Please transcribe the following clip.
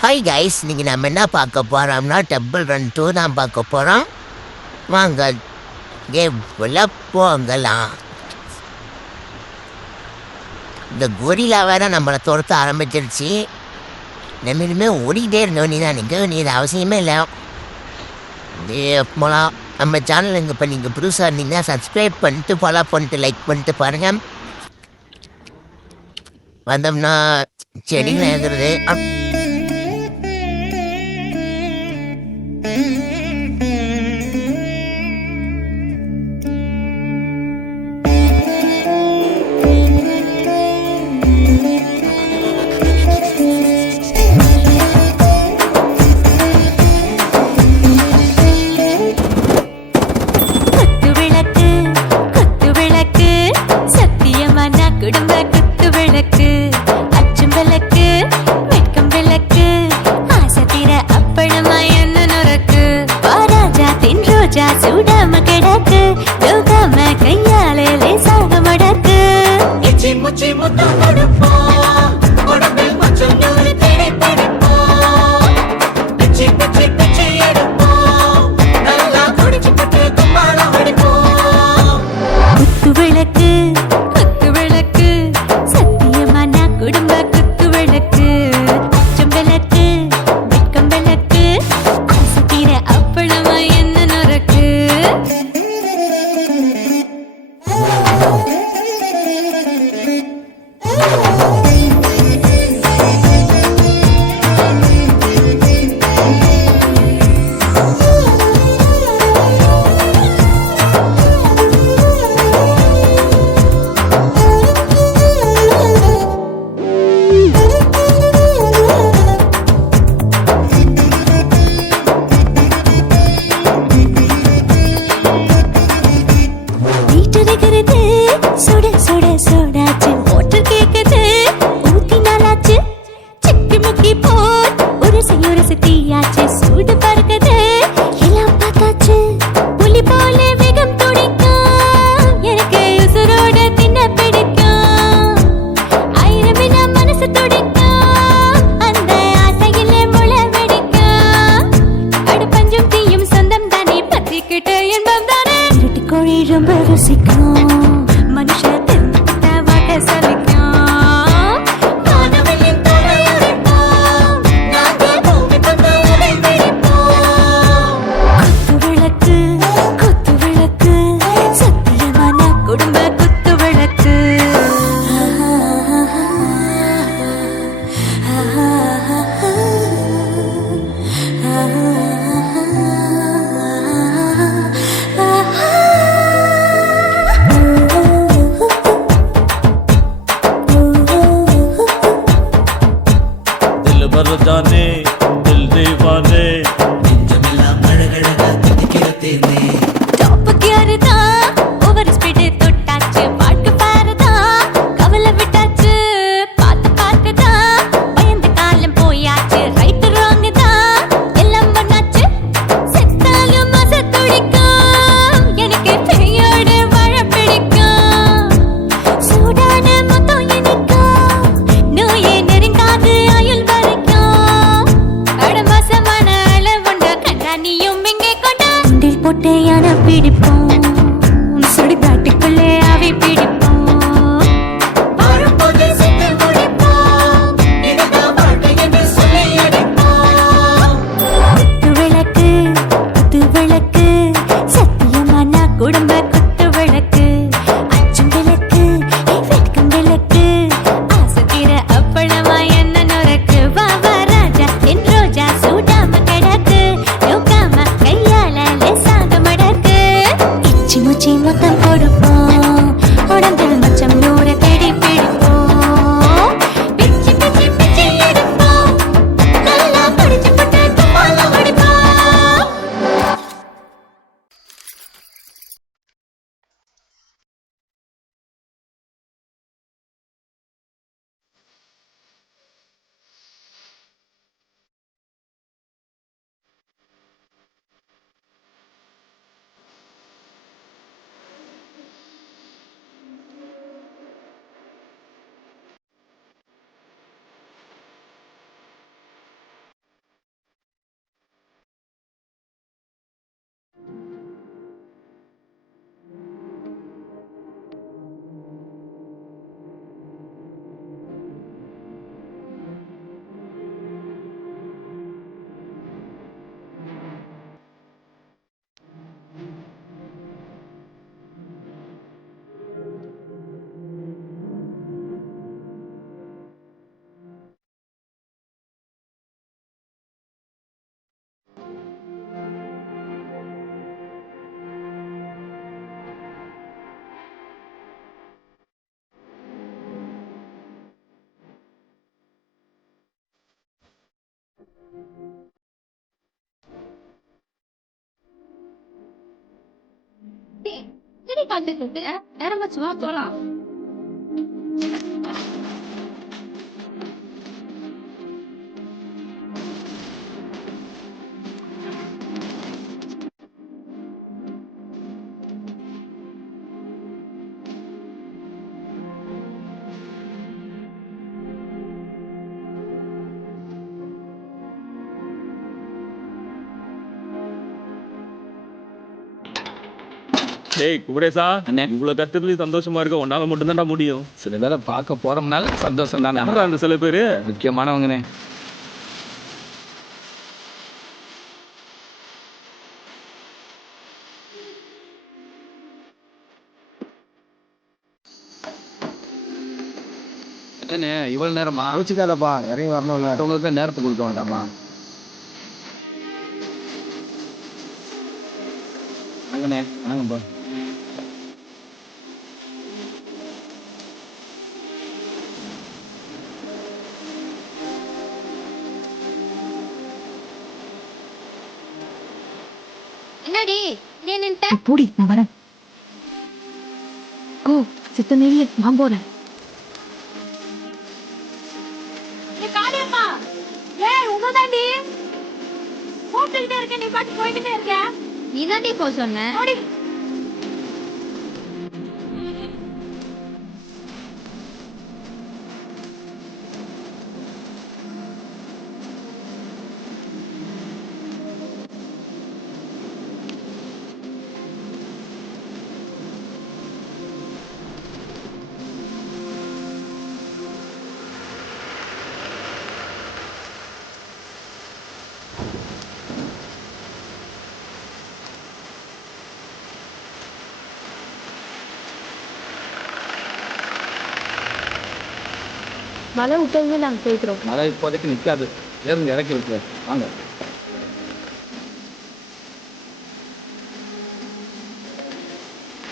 Hi guys, நீங்கள் நம்ம என்ன பார்க்க போகிறோம்னா டெம்பிள் ரன் 2 தான் பார்க்க போகிறோம். வாங்க கேம்ல போங்கலாம். இந்த கொரிலா வேற நம்மளை துரத்த ஆரம்பிச்சிருச்சு. நம்ம இனிமேல் ஓடிக்கிட்டே இருந்த வேண்டியதான், நிற்க வேண்டியது அவசியமே இல்லை. போகலாம். நம்ம சேனல் இப்போ நீங்கள் புதுசாக இருந்தீங்கன்னா சப்ஸ்கிரைப் பண்ணிட்டு ஃபாலோ பண்ணிட்டு லைக் பண்ணிட்டு பாருங்கள். வந்தோம்னா செடிகள் எழுதுறது. பார்த்துட்டு இருக்கு நேரம் வச்சுமா போலாம். டேய் குமரேசா, அண்ணே. இவ்வளவு கஷ்டத்துலயும் சந்தோஷமா இருக்க உன்னால மட்டும்தான்டா முடியும். சில பேரை பார்க்க போறோம்னால சந்தோஷம் தானே. யாரா அந்த சில பேரு? முக்கியமானவங்கண்ணே. என்னண்ணே இவ்வளவு நேரமா? யோசிக்காதப்பா, இறங்கி வரணும்ல. உங்களுக்கு நேரத்தை கொடுக்க வேண்டாமா? வாங்கண்ணே, வாங்கப்பா. என்னடி நீ நின்ட்ட? போடி, நான் வரேன். ஓ சித்த நெறிய நான் போறேன். காளியம்மா ஏய் உங்கதாண்டி கூப்பிட்டுக்கிட்டே இருக்க, நீ பாட்டு போய்கிட்டே இருக்க. நீ தாண்டி போ சொன்ன. மழை விட்டதுமே நாங்க போய்க்கிறோம். மழை இப்போதைக்கு நிற்காது. ஏறுங்க, இறக்கி விட்டுறேன். வாங்க.